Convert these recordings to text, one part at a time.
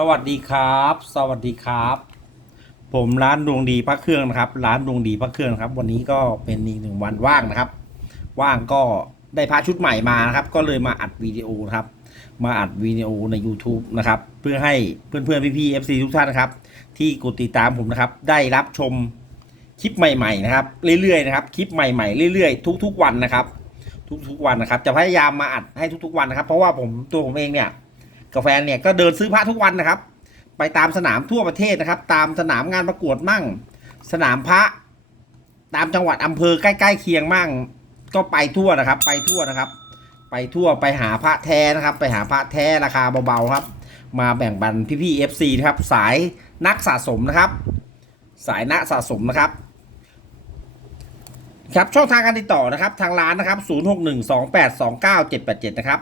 สวัสดีครับ สวัสดีครับ ผมร้านดวงดีพระเครื่องนะครับ ร้านดวงดีพระเครื่องนะครับ วันนี้ก็เป็นอีกหนึ่งวันว่างนะครับ ว่างก็ได้พาชุดใหม่มานะครับ ก็เลยมาอัดวิดีโอครับ มาอัดวิดีโอใน YouTube นะครับ เพื่อให้เพื่อนๆพี่ๆ FC ทุกท่านนะครับ ที่กดติดตามผมนะครับ ได้รับชมคลิปใหม่ ๆ นะครับ เรื่อยๆนะครับ คลิปใหม่ๆเรื่อยๆ ทุก ๆ วันนะครับ ทุกๆวันนะครับ จะพยายามมาอัดให้ทุกๆวันนะครับ เพราะว่าผมตัวผมเองเนี่ย กับแฟนเนี่ยก็เดินซื้อพระทุกวันนะครับ ไปตามสนามทั่วประเทศนะครับ ตามสนามงานประกวดมั่ง สนามพระ ตามจังหวัดอำเภอใกล้ๆเคียงมั่ง ก็ไปทั่วนะครับ ไปทั่วนะครับ ไปทั่วไปหาพระแท้นะครับ ไปหาพระแท้ราคาเบาๆครับ มาแบ่งปันพี่ๆ FC นะครับ สายนักสะสมนะครับ สายนักสะสมนะครับครับช่องทางการติดต่อนะครับ ทางร้านนะครับ 0612829787 นะครับ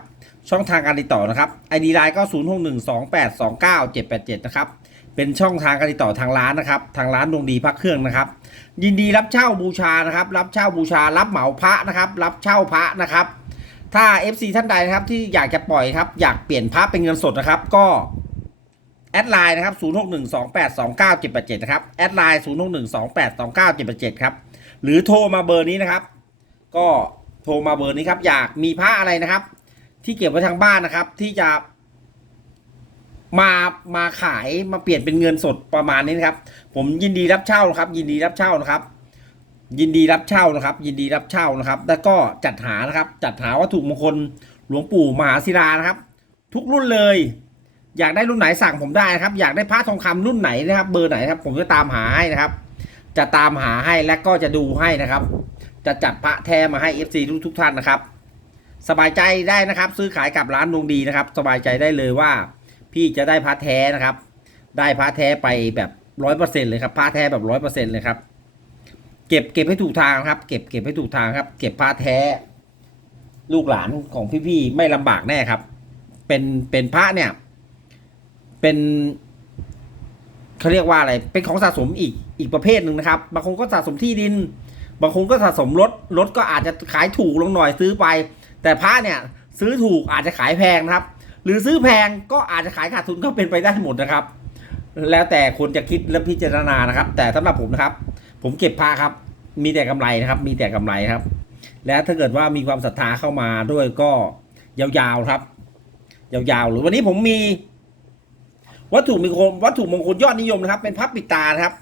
ช่องทางการติดต่อนะครับ ID ไลน์ก็ 0612829787 นะครับ เป็นช่องทางการติดต่อทางร้านนะครับ ทางร้านดวงดีพักเครื่องนะครับ ยินดีรับเช่าบูชานะครับ รับเช่าบูชา รับเหมาพระนะครับ รับเช่าพระนะครับ ถ้า FC ท่านใดนะครับที่อยากจะปล่อยครับ อยากเปลี่ยนพระเป็นเงินสดนะครับ ก็แอดไลน์นะครับ 0612829787 นะครับ แอดไลน์ 0612829787 ครับ หรือโทรมาเบอร์นี้นะครับ ก็โทรมาเบอร์นี้ครับ อยากมีพระอะไรนะครับ ที่เก็บไว้ทางบ้านนะครับ ที่จะมามาขายมาเปลี่ยนเป็นเงินสดประมาณนี้นะครับ ผมยินดีรับเช่านะครับ ยินดีรับเช่านะครับ ยินดีรับเช่านะครับ ยินดีรับเช่านะครับ แล้วก็จัดหานะครับ จัดหาวัตถุมงคลหลวงปู่มหาศิลานะครับ ทุกรุ่นเลย อยากได้รุ่นไหนสั่งผมได้นะครับ อยากได้พระทองคำรุ่นไหนนะครับ เบอร์ไหนครับ ผมจะตามหาให้นะครับ จะตามหาให้และก็จะดูให้นะครับ จะจัดพระแท้มาให้ FC ทุกทุกท่านนะครับ สบายใจได้นะครับ ซื้อขายกับร้านดวงดีนะครับ สบายใจได้เลยว่า พี่จะได้พระแท้นะครับ ได้พระแท้ไปแบบร้อยเปอร์เซ็นเลยครับพระแท้แบบร้อยเปอร์เซ็นเลยครับ เก็บเก็บให้ถูกทางครับ เก็บเก็บให้ถูกทางครับ เก็บพระแท้ ลูกหลานของพี่ๆไม่ลำบากแน่ครับ เป็นเป็นพระเนี่ย เป็นเขาเรียกว่าอะไร เป็นของสะสมอีกอีกประเภทหนึ่งนะครับ บางคนก็สะสมที่ดิน บางคนก็สะสมรถรถก็อาจจะขายถูกลงหน่อยซื้อไป แต่พระเนี่ยซื้อถูกอาจจะขายแพงนะครับ หรือซื้อแพงก็อาจจะขายขาดทุนก็เป็นไปได้หมดนะครับ แล้วแต่คนจะคิดและพิจารณานะครับ แต่สำหรับผมนะครับ ผมเก็บพระครับ มีแต่กำไรนะครับ มีแต่กำไรครับ และถ้าเกิดว่ามีความศรัทธาเข้ามาด้วยก็ยาวๆครับ ยาวๆหรือวันนี้ผมมีวัตถุมงคลวัตถุมงคลยอดนิยมนะครับ เป็นพับปิตานะครับ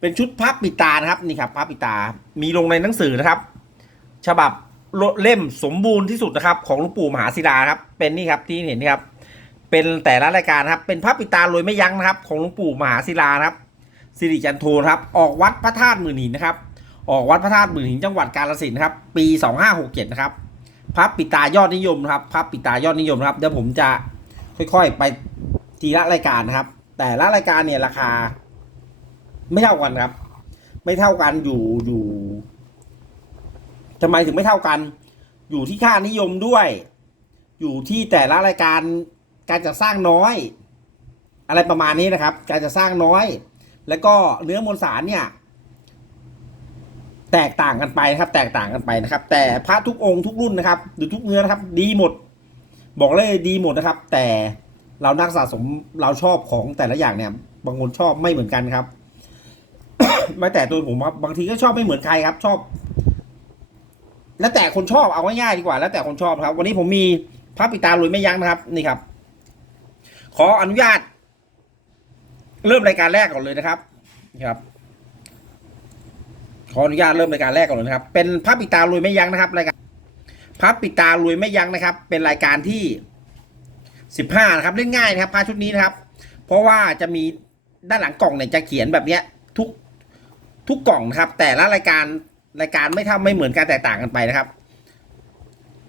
เป็นชุดพับปิตานะครับนี่ครับพับปิตา มีลงในหนังสือนะครับ ฉบับ เล่มสมบูรณ์ที่สุดนะครับของหลวงปู่มหาศิลาครับ เป็นนี่ครับที่เห็นนี่ครับ เป็นแต่ละรายการครับ เป็นพระปิตาโรยไม่ยั้งนะครับ ของหลวงปู่มหาศิลาครับสิริจันโทนครับ ออกวัดพระธาตุหมื่นหินนะครับ ออกวัดพระธาตุหมื่นหินจังหวัดกาฬสินธุ์ครับ ปี 2567 นะครับพระปิตายอดนิยมครับพระปิตายอดนิยมครับเดี๋ยวผมจะค่อยๆไปทีละรายการนะครับ แต่ละรายการเนี่ยราคา ไม่เท่ากันครับ ไม่เท่ากันอยู่อยู่ ทำไมถึงไม่เท่ากัน อยู่ที่ค่านิยมด้วย อยู่ที่แต่ละรายการการจะสร้างน้อย อะไรประมาณนี้นะครับ การจะสร้างน้อย แล้วก็เนื้อมวลสารเนี่ย แตกต่างกันไปนะครับ แตกต่างกันไปนะครับ แต่พระทุกองค์ทุกรุ่นนะครับ หรือทุกเนื้อนะครับ ดีหมด บอกเลยดีหมดนะครับ แต่เรานักสะสมเราชอบของแต่ละอย่างเนี่ย บางคนชอบไม่เหมือนกันครับไม่แต่ตัวผมครับบางทีก็ชอบไม่เหมือนใครครับ ชอบ แล้วแต่คนชอบเอาง่ายๆดีกว่า แล้วแต่คนชอบครับ วันนี้ผมมีพระปิตาลุยไม่ยั้งนะครับ นี่ครับ ขออนุญาต เริ่มรายการแรกก่อนเลยนะครับนี่ครับ ขออนุญาตเริ่มรายการแรกก่อนเลยนะครับ เป็นพระปิตาลุยไม่ยั้งนะครับรายการพระปิตาลุยไม่ยั้งนะครับ เป็นรายการที่สิบห้านะครับ เล่นง่ายนะครับพระชุดนี้นะครับ เพราะว่าจะมีด้านหลังกล่องเนี่ยจะเขียนแบบเนี้ย ทุกทุกกล่องนะครับ แต่ละรายการ รายการไม่เท่าไม่เหมือนกันแตกต่างกันไปนะครับ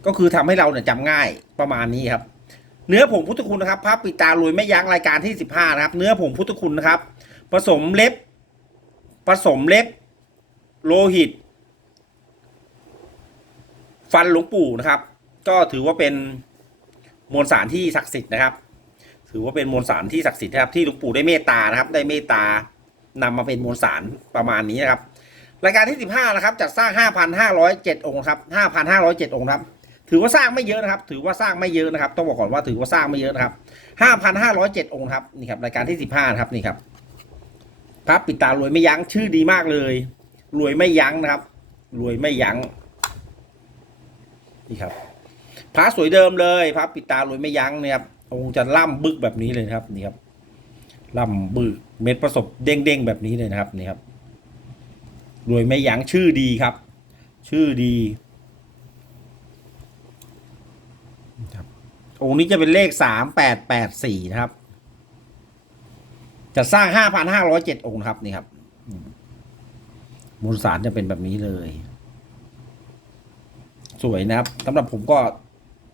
ก็คือทำให้เราเนี่ยจำง่ายประมาณนี้ครับ เนื้อผงพุทธคุณนะครับพระปิตาลุยไม่ยั้งรายการที่สิบห้านะครับ เนื้อผงพุทธคุณนะครับ ผสมเล็บ ผสมเล็บ โลหิต ฟันหลวงปู่นะครับ ก็ถือว่าเป็นมวลสารที่ศักดิ์สิทธิ์นะครับ ถือว่าเป็นมวลสารที่ศักดิ์สิทธิ์นะครับที่หลวงปู่ได้เมตตานะครับ ได้เมตตานำมาเป็นมวลสารประมาณนี้นะครับ รายการที่ 15 นะครับจัดสร้าง 5,507 องค์ครับ5,507 องค์ครับ ถือว่าสร้างไม่เยอะนะครับ ถือว่าสร้างไม่เยอะนะครับ ต้องบอกก่อนว่าถือว่าสร้างไม่เยอะนะครับห้าพันห้าร้อยเจ็ดองค์ครับนี่ครับรายการที่สิบห้าครับนี่ครับพระปิดตารวยไม่ยั้งชื่อดีมากเลย รวยไม่ยั้งนะครับ รวยไม่ยั้งนี่ครับพระสวยเดิมเลยพระปิดตารวยไม่ยั้งเนี่ยครับองค์จะล่ำบึกแบบนี้เลยครับนี่ครับล่ำบึกเม็ดประสบเด้งๆแบบนี้เลยนะครับนี่ครับ รวยไม่ยั้งชื่อดีครับ ชื่อดีองค์นี้จะเป็นเลขสามแปดแปดสี่นะครับ จะสร้างห้าพันห้าร้อยเจ็ดองค์ครับนี่ครับมูลสารจะเป็นแบบนี้เลย สวยนะครับสำหรับผมก็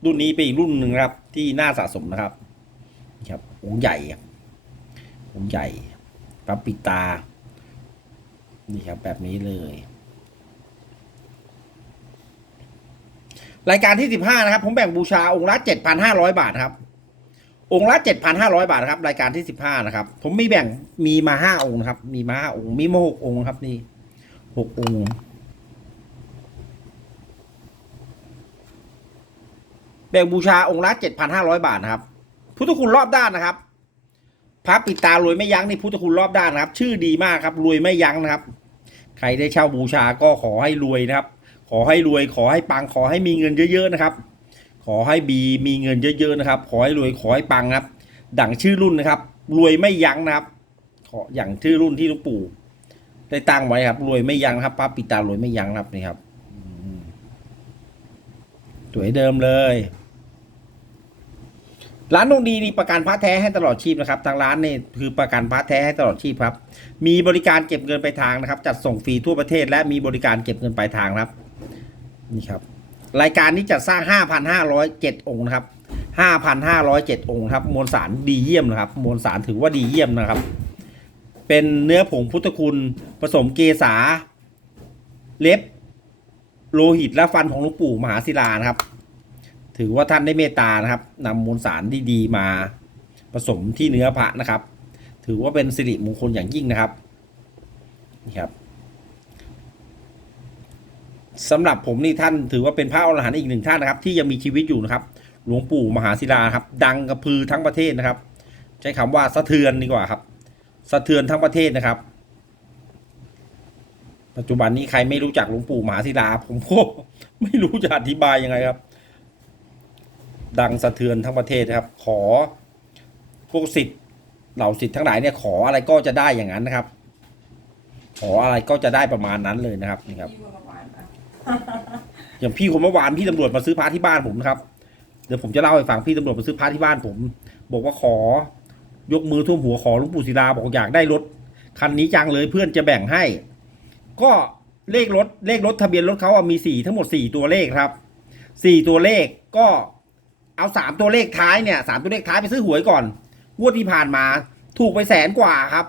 รุ่นนี้เป็นอีกรุ่นหนึ่งครับ ที่น่าสะสมนะครับ ครับองค์ใหญ่ครับองค์ใหญ่ปั๊บปิดตา นี่ครับแบบนี้เลย รายการที่สิบห้านะครับ ผมแบ่งบูชาองค์ละเจ็ดพันห้าร้อยบาทครับ องค์ละเจ็ดพันห้าร้อยบาทครับ รายการที่สิบห้านะครับ ผมมีแบ่งมีมาห้าองค์นะครับ มีมาห้าองค์มีมาหกองค์ครับนี่หกองค์แบ่งบูชาองค์ละเจ็ดพันห้าร้อยบาทนะครับ พุทธคุณรอบด้านนะครับ พระปิดตารวยไม่ยั้งนี่พุทธคุณรอบด้านนะครับ ชื่อดีมากครับรวยไม่ยั้งนะครับ ใครได้เช่าบูชาก็ขอให้รวยนะครับ ขอให้รวย ขอให้ปัง ขอให้มีเงินเยอะๆนะครับ ขอให้บีมีเงินเยอะๆนะครับ ขอให้รวย ขอให้ปังครับ ดั่งชื่อรุ่นนะครับ รวยไม่ยั้งนะครับ ขออย่างชื่อรุ่นที่หลวงปู่ได้ตั้งไว้ครับ รวยไม่ยั้งครับพระปิดตารวยไม่ยั้งครับนี่ครับสวยเดิมเลย ร้านดวงดีนี่ประกันพระแท้ให้ตลอดชีพนะครับ ทางร้านนี่คือประกันพระแท้ให้ตลอดชีพครับ มีบริการเก็บเงินปลายทางนะครับ จัดส่งฟรีทั่วประเทศ และมีบริการเก็บเงินปลายทางครับ นี่ครับ รายการนี้จัดสร้าง 5,507 องค์นะครับ 5,507 องค์ครับ มวลสารดีเยี่ยมนะครับ มวลสารถือว่าดีเยี่ยมนะครับ เป็นเนื้อผงพุทธคุณผสมเกษา เล็บ โลหิตและฟันของหลวงปู่มหาศิลานะครับ ถือว่าท่านได้เมตตานะครับนำมวลสารดีๆมาผสมที่เนื้อพระนะครับ ถือว่าเป็นสิริมงคลอย่างยิ่งนะครับนี่ครับสำหรับผมนี่ท่านถือว่าเป็นพระอรหันต์อีกหนึ่งท่านนะครับ ที่ยังมีชีวิตอยู่นะครับ หลวงปู่มหาศิลาครับ ดังกระพือทั้งประเทศนะครับ ใช้คำว่าสะเทือนดีกว่าครับ สะเทือนทั้งประเทศนะครับ ปัจจุบันนี้ใครไม่รู้จักหลวงปู่มหาศิลา ผมก็ไม่รู้จะอธิบายยังไงครับ ดังสะเทือนทั้งประเทศนะครับ ขอพวกสิทธิ์เหล่าสิทธิ์ทั้งหลายเนี่ยขออะไรก็จะได้อย่างนั้นนะครับ ขออะไรก็จะได้ประมาณนั้นเลยนะครับนี่ครับพี่วันวานอะอย่างพี่คนเมื่อวานพี่ตำรวจมาซื้อพระที่บ้านผมนะครับเดี๋ยวผมจะเล่าให้ฟังพี่ตำรวจมาซื้อพระที่บ้านผม บอกว่าขอยกมือท่วมหัวขอหลวงปู่ศิลาบอกอยากได้รถคันนี้จังเลยเพื่อนจะแบ่งให้ ก็เลขรถเลขรถทะเบียนรถเขาอะมีสี่ทั้งหมดสี่ตัวเลขครับสี่ตัวเลขก็ เอาสามตัวเลขท้ายเนี่ยสามตัวเลขท้ายไปซื้อหวยก่อนงวดที่ผ่านมา ถูกไปแสนกว่าครับ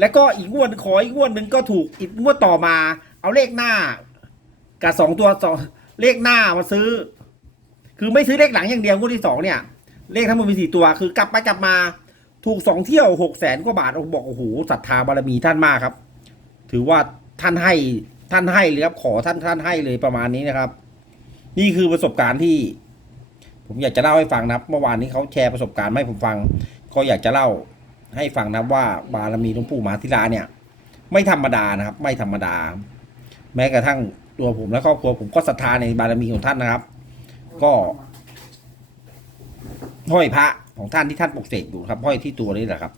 แล้วก็อีกงวดขออีกงวดหนึ่งก็ถูกอีกงวดต่อมา เอาเลขหน้า กับสองตัวสองเลขหน้ามาซื้อ คือไม่ซื้อเลขหลังอย่างเดียวงวดที่สองเนี่ย เลขทั้งหมดมีสี่ตัวคือกลับไปกลับมา ถูกสองเที่ยวหกแสนกว่าบาทผมบอกโอ้โหศรัทธาบารมีท่านมากครับ ถือว่าท่านให้ท่านให้เลยครับขอท่านท่านให้เลยประมาณนี้นะครับ นี่คือประสบการณ์ที่ ผมอยากจะเล่าให้ฟังนะครับเมื่อวานนี้เขาแชร์ประสบการณ์มาให้ผมฟัง ก็อยากจะเล่าให้ฟังนะว่าบารมีหลวงปู่มหาธิราเนี่ย ไม่ธรรมดานะครับ ไม่ธรรมดา แม้กระทั่งตัวผมและครอบครัวผมก็ศรัทธาในบารมีของท่านนะครับ ก็ห้อยพระของท่านที่ท่านปกเสกอยู่ครับห้อยที่ตัวนี่แหละครับ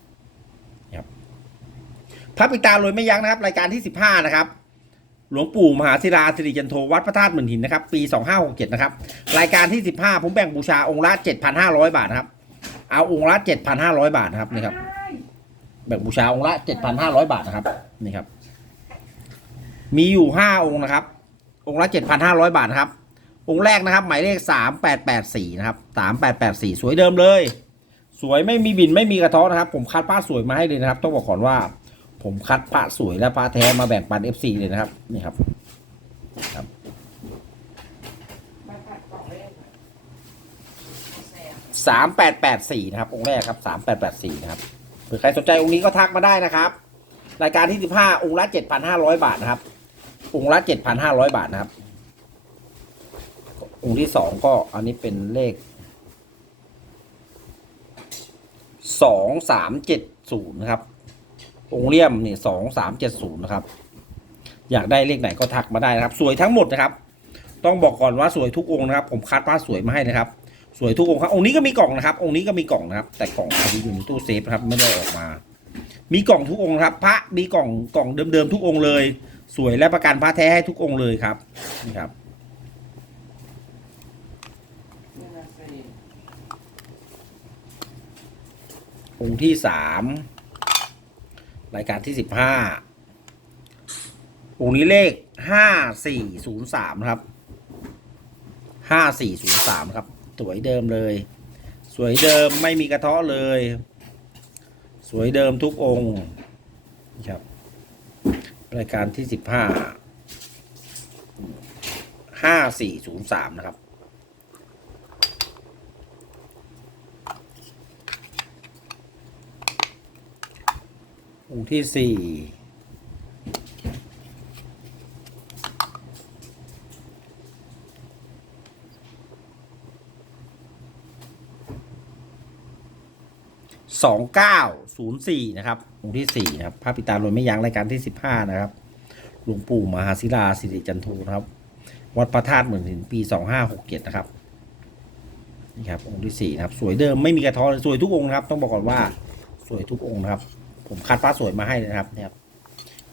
ครับพระปิตารวยไม่ยั้งนะครับ รายการที่สิบห้านะครับ หลวงปู่มหาศิลาสิริจันโทวัดพระธาตุหมื่นหินนะครับ ปีสองห้าหกเจ็ดนะครับ รายการที่สิบห้าผมแบ่งบูชาองค์ละเจ็ดพันห้าร้อยบาทนะครับ เอาองค์ละเจ็ดพันห้าร้อยบาทนะครับนี่ครับ แบ่งบูชาองค์ละเจ็ดพันห้าร้อยบาทนะครับนี่ครับ มีอยู่ห้าองค์นะครับ องค์ละเจ็ดพันห้าร้อยบาทนะครับ องค์แรกนะครับ หมายเลขสามแปดแปดสี่นะครับสามแปดแปดสี่สวยเดิมเลย สวยไม่มีบินไม่มีกระท้อนะครับ ผมคัดผ้าสวยมาให้เลยนะครับ ต้องบอกก่อนว่า ผมคัดผ้าสวยและผ้าแท้มาแบ่งปันเอฟซเลยนะครับ นี่ครับมาตัดกล่องเล่นแซมสามแปดแปดสี่นะครับ องค์แรกครับสามแปดแปดสี่นะครับเผื่อใครสนใจองค์นี้ก็ทักมาได้นะครับ รายการที่สิบห้าองค์ละเจ็ดพันห้าร้อยบาทนะครับ องค์ละเจ็ดพันห้าร้อยบาทนะครับอองค์ที่สองก็อันนี้เป็นเลขสองสามเจ็ดศูนย์นะครับ องเลี่ยมนี่สองสามเจ็ดศูนย์นะครับ อยากได้เลขไหนก็ทักมาได้นะครับ สวยทั้งหมดนะครับ ต้องบอกก่อนว่าสวยทุกองค์นะครับ ผมคัดผ้าสวยมาให้นะครับ สวยทุกองค์ครับองค์นี้ก็มีกล่องนะครับ องค์นี้ก็มีกล่องนะครับ แต่กล่องอันนี้อยู่ในตู้เซฟนะครับไม่ได้ออกมา มีกล่องทุกองค์ครับ พระมีกล่องกล่องเดิมๆทุกองค์เลย สวยและประกันพระแท้ให้ทุกองค์เลยครับนี่ครับองค์ที่สาม รายการที่สิบห้าองค์นี้เลขห้าสี่ศูนย์สามครับห้าสี่ศูนย์สามครับ สวยเดิมเลย สวยเดิมไม่มีกระเทาะเลย สวยเดิมทุกองค์ครับ รายการที่สิบห้าห้าสี่ศูนย์สามนะครับ องค์ที่สี่สองเก้าศูนย์สี่นะครับองค์ที่สี่นะครับพระปิตาลอยไม่ยั้งรายการที่สิบห้านะครับหลวงปู่มหาศิลาสิริจันโทนะครับ วัดพระธาตุเหมือนหินปีสองห้าหกเจ็ดนะครับนี่ครับองค์ที่สี่นะครับ สวยเดิมไม่มีกระท้อเลยสวยทุกองค์นะครับ ต้องบอกก่อนว่า สวยทุกองค์นะครับ ผมคัดฟ้าสวยมาให้นะครับนี่ครับ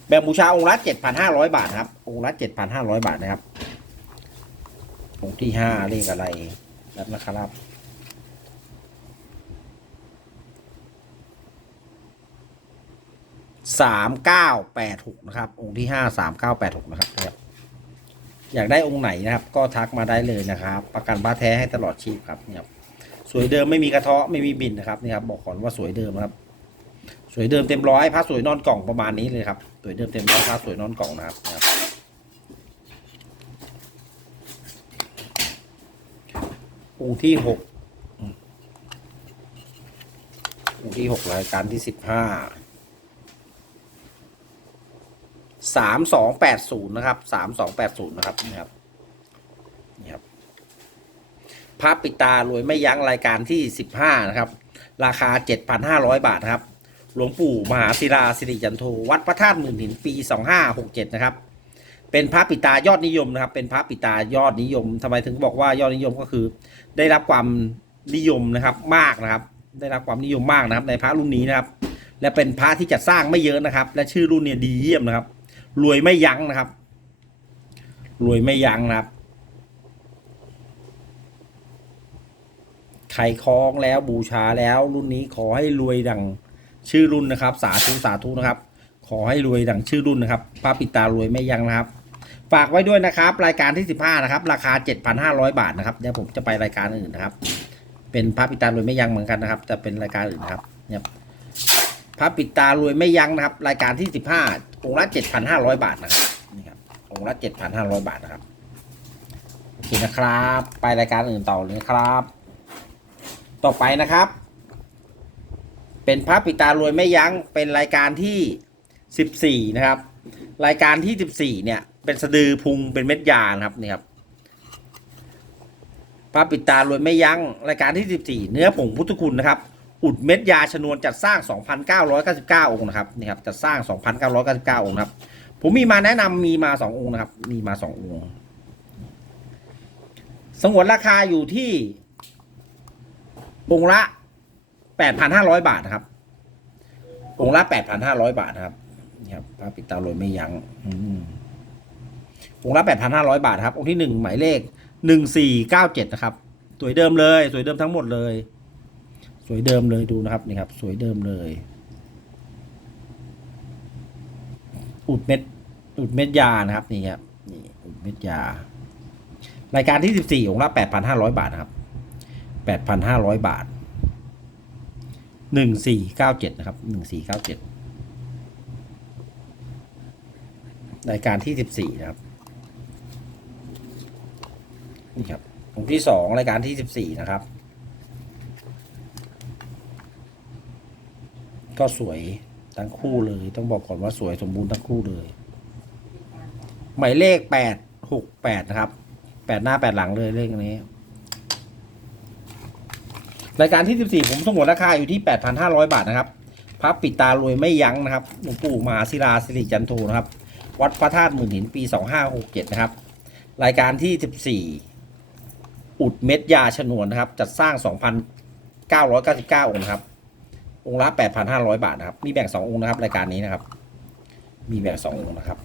แบบบูชาองค์ละเจ็ดพันห้าร้อยบาทครับ องค์ละเจ็ดพันห้าร้อยบาทนะครับ องค์ที่ห้าเลขอะไรรับนะครับสามเก้าแปดหกนะครับ องค์ที่ห้าสามเก้าแปดหกนะครับนี่ยอยากได้องค์ไหนนะครับ ก็ทักมาได้เลยนะครับ ประกันบ้าแท้ให้ตลอดชีพครับเนี่ยครับสวยเดิมไม่มีกระเทาะไม่มีบินนะครับนี่ครับบอกก่อนว่าสวยเดิมครับ สวยเดิมเต็มร้อยพระสวยนอนกล่องประมาณนี้เลยครับสวยเดิมเต็มร้อยพระสวยนอนกล่องนะครับนะครับองค์ที่หกอืมองค์ที่หกรายการที่สิบห้าสามสองแปดศูนย์นะครับสามสองแปดศูนย์นะครับนี่ครับนี่ครับพระปิตารวยไม่ยั้งรายการที่สิบห้านะครับ ราคาเจ็ดพันห้าร้อยบาทครับ หลวงปู่มหาศิลาสิริจันโทวัดพระธาตุหมื่นหินปี 2567 นะครับ เป็นพระปิตายอดนิยมนะครับ เป็นพระปิตายอดนิยมทำไมถึงบอกว่ายอดนิยมก็คือ ได้รับความนิยมนะครับมากนะครับ ได้รับความนิยมมากนะครับ ในพระรุ่นนี้นะครับ และเป็นพระที่จัดสร้างไม่เยอะนะครับ และชื่อรุ่นเนี่ยดีเยี่ยมนะครับ รวยไม่ยั้งนะครับ รวยไม่ยั้งนะครับใครคล้องแล้วบูชาแล้วรุ่นนี้ขอให้รวยดัง ชื่อรุ่นนะครับ สาธุสาธุนะครับ ขอให้รวยดังชื่อรุ่นนะครับพระปิตารวยไม่ยั้งนะครับ ฝากไว้ด้วยนะครับ รายการที่สิบห้านะครับ ราคาเจ็ดพันห้าร้อยบาทนะครับเดี๋ยวผมจะไปรายการอื่นนะครับ เป็นพระปิตารวยไม่ยั้งเหมือนกันนะครับ แต่เป็นรายการอื่นนะครับเนี่ยพระปิตารวยไม่ยั้งนะครับ รายการที่สิบห้าองค์ละเจ็ดพันห้าร้อยบาทนะครับนี่ครับองค์ละเจ็ดพันห้าร้อยบาทนะครับโอเคนะครับ ไปรายการอื่นต่อเลยครับ ต่อไปนะครับ เป็นพระปิตารวยไม่ยั้งเป็นรายการที่สิบสี่นะครับ รายการที่สิบสี่เนี่ย เป็นสะดือพุงเป็นเม็ดยานะครับนี่ครับพระปิตารวยไม่ยั้งรายการที่สิบสี่เนื้อผงพุทธคุณนะครับ อุดเม็ดยาชนวนจัดสร้าง 2,999 องค์นะครับนี่ครับจัดสร้าง 2,999 องค์นะครับ ผมมีมาแนะนำมีมาสองค์นะครับ มีมาสององค์สงวนราคาอยู่ที่องค์ละ แปดพันห้าร้อยบาทนะครับ องค์ละแปดพันห้าร้อยบาทครับนี่ครับพระปิดตาโรยไม่ยัง้งองค์ละแปดพันห้าร้อยบาทครับ องค์ที่หนึ่งหมายเลขหนึ่งสี่เก้าเจ็ดนะครับ สวยเดิมเลย สวยเดิมทั้งหมดเลย สวยเดิมเลยดูนะครับนี่ครับ สวยเดิมเลย อุดเม็ด อุดเม็ดยานะครับนี่ครับนี่อุดเม็ดยารายการที่สิบสี่องค์ละแปดพันห้าร้อยบาทครับแปดพันห้าร้อยบาท หนึ่งสี่เก้าเจ็ดนะครับหนึ่งสี่เก้าเจ็ดรายการที่สิบสี่นะครับนี่ครับองที่สองรายการที่สิบสี่นะครับ ก็สวยทั้งคู่เลย ต้องบอกก่อนว่าสวยสมบูรณ์ทั้งคู่เลย หมายเลขแปดหกแปดนะครับแปดหน้าแปดหลังเลยเลขนี้ รายการที่สิบสี่ผมสงวนราคาอยู่ที่แปดพันห้าร้อยบาทนะครับพระปิดตารวยไม่ยั้งนะครับหลวงปู่มหาศิลาสิริจันโทนะครับ วัดพระธาตุหมื่นหินปีสองห้าหกเจ็ดนะครับ รายการที่สิบสี่อุดเม็ดยาชนวนนะครับ จัดสร้างสองพันเก้าร้อยเก้าสิบเก้าองค์นะครับ องค์ละแปดพันห้าร้อยบาทนะครับ มีแบ่งสององค์นะครับ รายการนี้นะครับ มีแบ่งสององค์นะครับ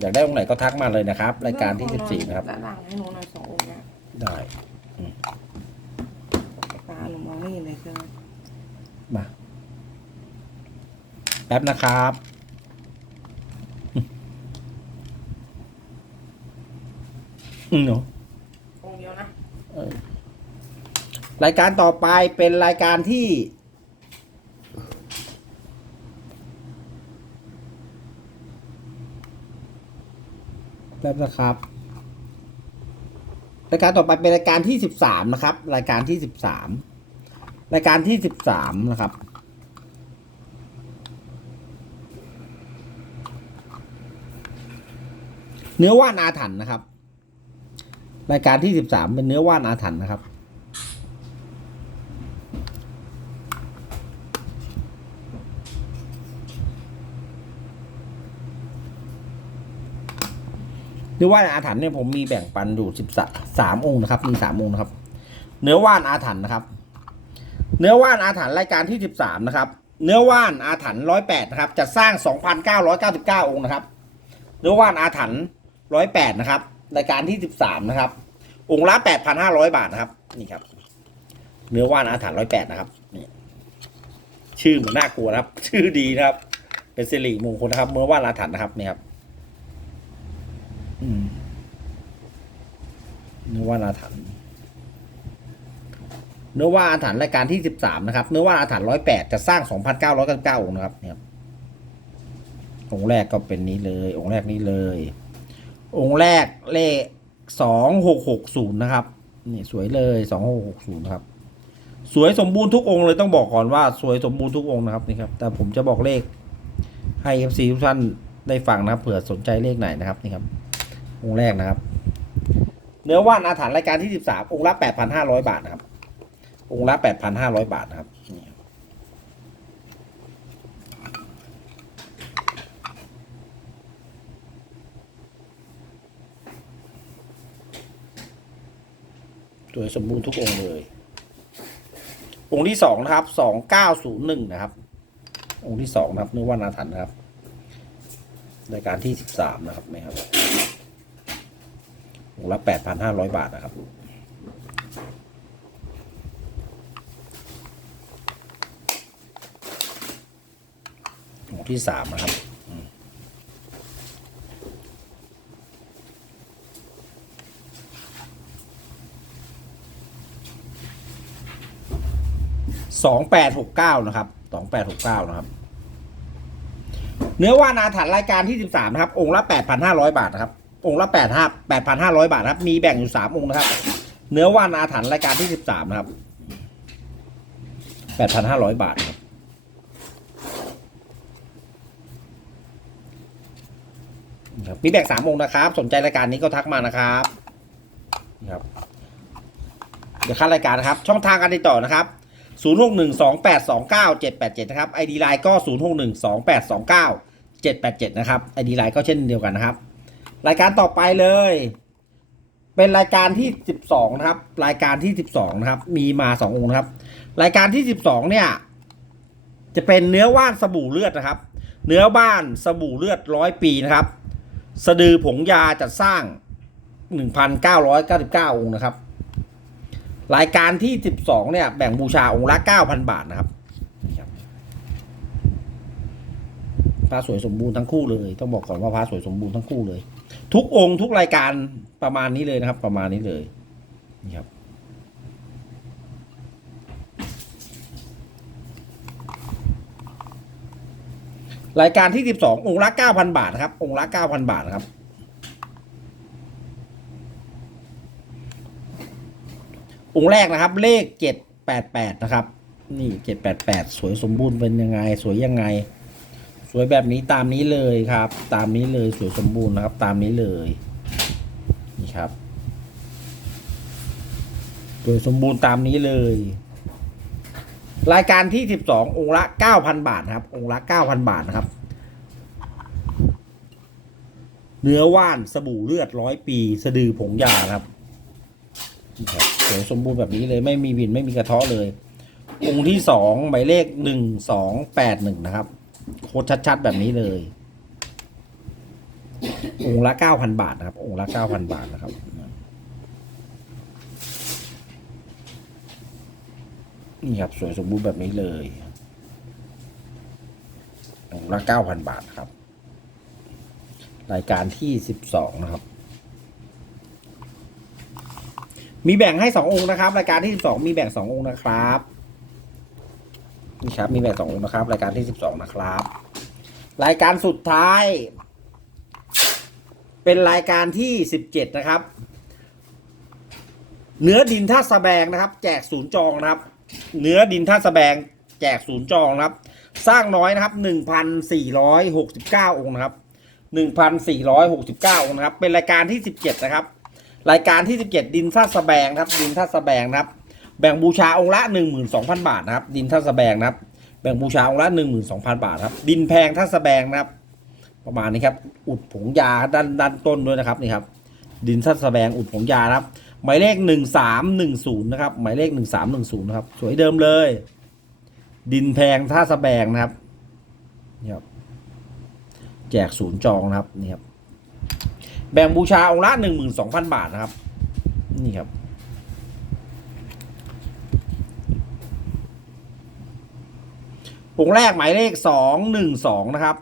อยากได้องค์ไหนก็ทักมาเลยนะครับ รายการที่สิบสี่นะครับด้านหลังให้หนูหน่อยสององค์นะได้ ตาหนูมองไม่เห็นเลยใช่ไหมมาแป๊บนะครับ อืมเนาะองค์เดียวนะรายการต่อไปเป็นรายการที่ แป๊บนะครับ รายการต่อไปเป็นรายการที่สิบสามนะครับ รายการที่สิบสามรายการที่สิบสามนะครับ เนื้อว่านอาถรรพ์นะครับ รายการที่สิบสามเป็นเนื้อว่านอาถรรพ์นะครับ เนื้อว่านอาถรรพ์เนี่ยผมมีแบ่งปันอยู่สิบสามองค์นะครับ มีสามองค์นะครับ เนื้อว่านอาถรรพ์นะครับ เนื้อว่านอาถรรพ์รายการที่สิบสามนะครับ เนื้อว่านอาถรรพ์ร้อยแปดนะครับ จะสร้างสองพันเก้าร้อยเก้าสิบเก้าองค์นะครับ เนื้อว่านอาถรรพ์ร้อยแปดนะครับ รายการที่สิบสามนะครับ องค์ละแปดพันห้าร้อยบาทนะครับ นี่ครับ เนื้อว่านอาถรรพ์ร้อยแปดนะครับ นี่ ชื่อเหมือนน่ากลัวนะครับ ชื่อดีนะครับ เป็นสิริมงคลนะครับ เนื้อว่านอาถรรพ์นะครับ นี่ครับ อืมเนื้อว่าอาถรรพ์เนื้อว่าอาถรรพ์รายการที่สิบสามนะครับเนื้อว่าอาถรรพ์ร้อยแปดจะสร้างสองพันเก้าร้อยเก้าเก้าองค์นะครับเนี่ยองค์แรกก็เป็นนี้เลย องค์แรกนี้เลย องค์แรกเลขสองหกหกศูนย์นะครับนี่สวยเลยสองหกหกศูนย์ครับ สวยสมบูรณ์ทุกองค์เลยต้องบอกก่อนว่าสวยสมบูรณ์ทุกองค์นะครับนี่ครับ แต่ผมจะบอกเลขให้เอฟซีทุกท่านได้ฟังนะครับเผื่อสนใจเลขไหนนะครับนี่ครับองค์แรกนะครับ เนื้อว่านอาถรรพ์รายการที่สิบสามองค์ละแปดพันห้าร้อยบาทนะครับ องค์ละแปดพันห้าร้อยบาทนะครับนี่สวยสมบูรณ์ทุกองค์เลย องค์ที่สองนะครับสองเก้าศูนย์หนึ่งนะครับ องค์ที่สองนะครับเนื้อว่านอาถรรพ์นะครับรายการที่สิบสามนะครับนี่ครับ องละแปดพันห้าร้อยบาทนะครับองที่สามนะครับสองแปดหกเก้านะครับสองแปดหกเก้านะครับ เนื้อว่านาถรรพ์รายการที่สิบสามนะครับ องค์ละแปดพันห้าร้อยบาทนะครับ องค์ละแปดห้าแปดพันห้าร้อยบาทครับ มีแบ่งอยู่สามองค์นะครับ เนื้อว่านอาถรรพ์รายการที่สิบสามนะครับแปดพันห้าร้อยบาทครับมีแบ่งสามองค์นะครับ สนใจรายการนี้ก็ทักมานะครับครับเดี๋ยวขั้นรายการนะครับ ช่องทางการติดต่อนะครับ0 6 1 2 8 2 9 7 8 7 นะครับ ID Line ก็ 0 6 1 2 8 2 9 7 8 7 นะครับ ID Line ก็เช่นเดียวกันนะครับ รายการต่อไปเลย เป็นรายการที่12นะครับ รายการที่12นะครับ มีมา2องค์นะครับ รายการที่12เนี่ย จะเป็นเนื้อว่านสบู่เลือดนะครับ เนื้อบ้านสบู่เลือดร้อยปีนะครับ สะดือผงยาจัดสร้าง1,999องค์นะครับ รายการที่12เนี่ยแบ่งบูชาองค์ละ9,000บาทนะครับพระสวยสมบูรณ์ทั้งคู่เลย ต้องบอกก่อนว่าพระสวยสมบูรณ์ทั้งคู่เลย ทุกองค์ทุกรายการประมาณนี้เลยนะครับ ประมาณนี้เลยนี่ครับรายการที่ 12 องค์ละ 9,000 บาทนะครับ องค์ละ 9,000 บาทครับ องค์แรกนะครับ เลข 788 นะครับ นี่ 788 สวยสมบูรณ์เป็นยังไง สวยยังไง สวยแบบนี้ตามนี้เลยครับ ตามนี้เลยสวยสมบูรณ์นะครับ ตามนี้เลย นี่ครับ สวยสมบูรณ์ตามนี้เลย รายการที่สิบสององค์ละเก้าพันบาทครับ องค์ละเก้าพันบาทนะครับ เนื้อว่านสบู่เลือดร้อยปี สะดือผงยาครับสวยสมบูรณ์แบบนี้เลยไม่มีวินไม่มีกระเทาะเลย องค์ที่สองหมายเลขหนึ่งสองแปดหนึ่งนะครับ โคตรชัดๆ แบบนี้เลย องค์ละเก้าพันบาทนะครับ องค์ละเก้าพันบาทนะครับ นี่ครับสวยสมบูรณ์แบบนี้เลย องค์ละเก้าพันบาทครับ รายการที่สิบสองนะครับมีแบ่งให้สององค์นะครับ รายการที่สิบสองมีแบ่งสององค์นะครับ นี่ครับ มีแบ่สององค์นะครับ รายการที่สิบสองนะครับ รายการสุดท้าย เป็นรายการที่สิบเจ็ดนะครับ เนื้อดินท่าสะแบงนะครับ แจกศูนย์จองนะครับ เนื้อดินท่าสะแบง แจกศูนย์จองนะครับ สร้างน้อยนะครับหนึ่งพันสี่ร้อยหกสิบเก้าองค์นะครับหนึ่งพันสี่ร้อยหกสิบเก้าองค์นะครับ เป็นรายการที่สิบเจ็ดนะครับ รายการที่สิบเจ็ดดินท่าสะแบงครับ ดินท่าสะแบงนะครับ แบ่งบูชาองค์ละหนึ่งหมื่นสองพันบาทนะครับ ดินท่าสแบงนะครับ แบ่งบูชาองค์ละหนึ่งหมื่นสองพันบาทครับ ดินแพงท่าสแบงนะครับ ประมาณนี้ครับ อุดผงยาด้านด้านต้นด้วยนะครับนี่ครับ ดินท่าสแบงอุดผงยานะครับ หมายเลขหนึ่งสามหนึ่งศูนย์นะครับ หมายเลขหนึ่งสามหนึ่งศูนย์นะครับ สวยเดิมเลย ดินแพงท่าสแบงนะครับนี่ครับ แจกศูนย์จองนะครับนี่ครับ แบ่งบูชาองค์ละหนึ่งหมื่นสองพันบาทนะครับ นี่ครับ องค์แรกหมายเลขสองหนึ่งสองนะครับ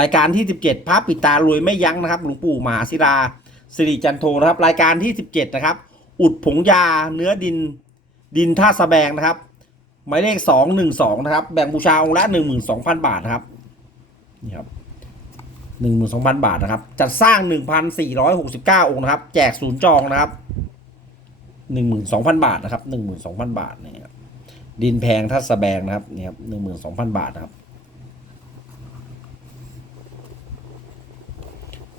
รายการที่สิบเจ็ดพระปิดตารวยไม่ยั้งนะครับ หลวงปู่มหาศิลาสิริจันโทนะครับ รายการที่สิบเจ็ดนะครับ อุดผงยาเนื้อดินดินท่าสะแบงนะครับ หมายเลขสองหนึ่งสองนะครับ แบ่งบูชาองค์ละหนึ่งหมื่นสองพันบาทนะครับนี่ครับหนึ่งหมื่นสองพันบาทนะครับ จัดสร้างหนึ่งพันสี่ร้อยหกสิบเก้าองค์นะครับ แจกศูนย์จองนะครับหนึ่งหมื่นสองพันบาทนะครับหนึ่งหมื่นสองพันบาทเนี่ยครับ ดินแพงท่าสแบงนะครับนี่ครับหนึ่งหมื่นสองพันบาทนะครับ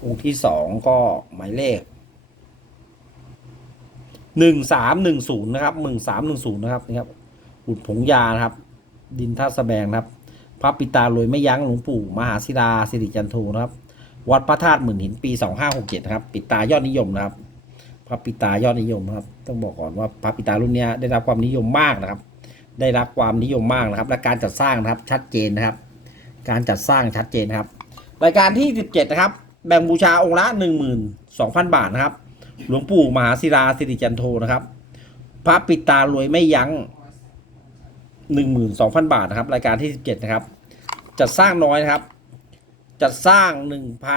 องค์ที่สองก็หมายเลขหนึ่งสามหนึ่งศูนย์นะครับหนึ่งสามหนึ่งศูนย์นะครับนี่ครับอุดผงยานะครับ ดินท่าสแบงนะครับ พระปิตารวยไม่ยั้งหลวงปู่ มหาศิลาสิริจันโทนะครับ วัดพระธาตุหมื่นหินปีสองห้าหกเจ็ดนะครับ ปิตายอดนิยมนะครับ พระปิตายอดนิยมครับ ต้องบอกก่อนว่าพระปิตารุ่นเนี้ยได้รับความนิยมมากนะครับ ได้รับความนิยมมากนะครับ และการจัดสร้างนะครับชัดเจนนะครับ การจัดสร้างชัดเจนนะครับ รายการที่ 17 นะครับ แบ่งบูชาองค์ละ 12,000 บาทนะครับ หลวงปู่มหาศิลาสิริจันโทนะครับ พระปิตารวยไม่ยั้ง 12,000 บาทนะครับ รายการที่ 17 นะครับ จัดสร้างน้อยนะครับ จัดสร้าง1,000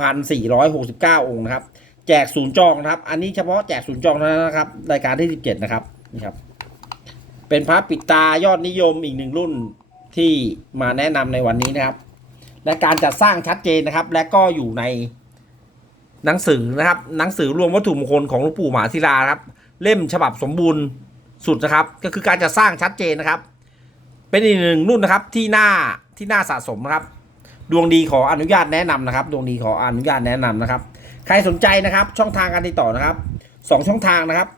1,469 องค์นะครับ แจกศูนย์จองนะครับ อันนี้เฉพาะแจกศูนย์จองเท่านั้นนะครับ รายการที่ 17 นะครับ นี่ครับ เป็นพระปิดตายอดนิยมอีกหนึ่งรุ่นที่มาแนะนำในวันนี้นะครับ และการจัดสร้างชัดเจนนะครับ และก็อยู่ในหนังสือนะครับ หนังสือรวมวัตถุมงคลของหลวงปู่มหาศิลาครับ เล่มฉบับสมบูรณ์สุดนะครับ ก็คือการจัดสร้างชัดเจนนะครับ เป็นอีกหนึ่งรุ่นนะครับที่หน่าที่น่าสะสมนะครับ ดวงดีขออนุญาตแนะนำนะครับ ดวงดีขออนุญาตแนะนำนะครับ ใครสนใจนะครับ ช่องทางการติดต่อนะครับสองช่องทางนะครับ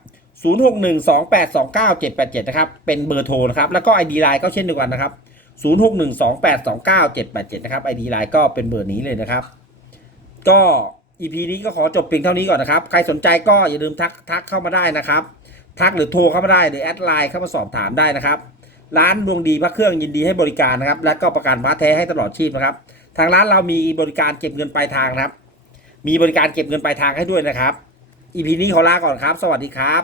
0612829787 นะครับ เป็นเบอร์โทรนะครับ แล้วก็ ID ไลน์ก็เช่นเดียวกันนะครับ 0612829787 นะครับ ID ไลน์ก็เป็นเบอร์นี้เลยนะครับ ก็ EP นี้ก็ขอจบเพียงเท่านี้ก่อนนะครับ ใครสนใจก็อย่าลืมทักทักเข้ามาได้นะครับ ทักหรือโทรเข้ามาได้หรือแอดไลน์เข้ามาสอบถามได้นะครับ ร้านดวงดีพระเครื่องยินดีให้บริการนะครับ และก็ประกันพระแท้ให้ตลอดชีพนะครับ ทางร้านเรามีบริการเก็บเงินปลายทางนะครับ มีบริการเก็บเงินปลายทางให้ด้วยนะครับ EP นี้ขอลาก่อนครับ สวัสดีครับ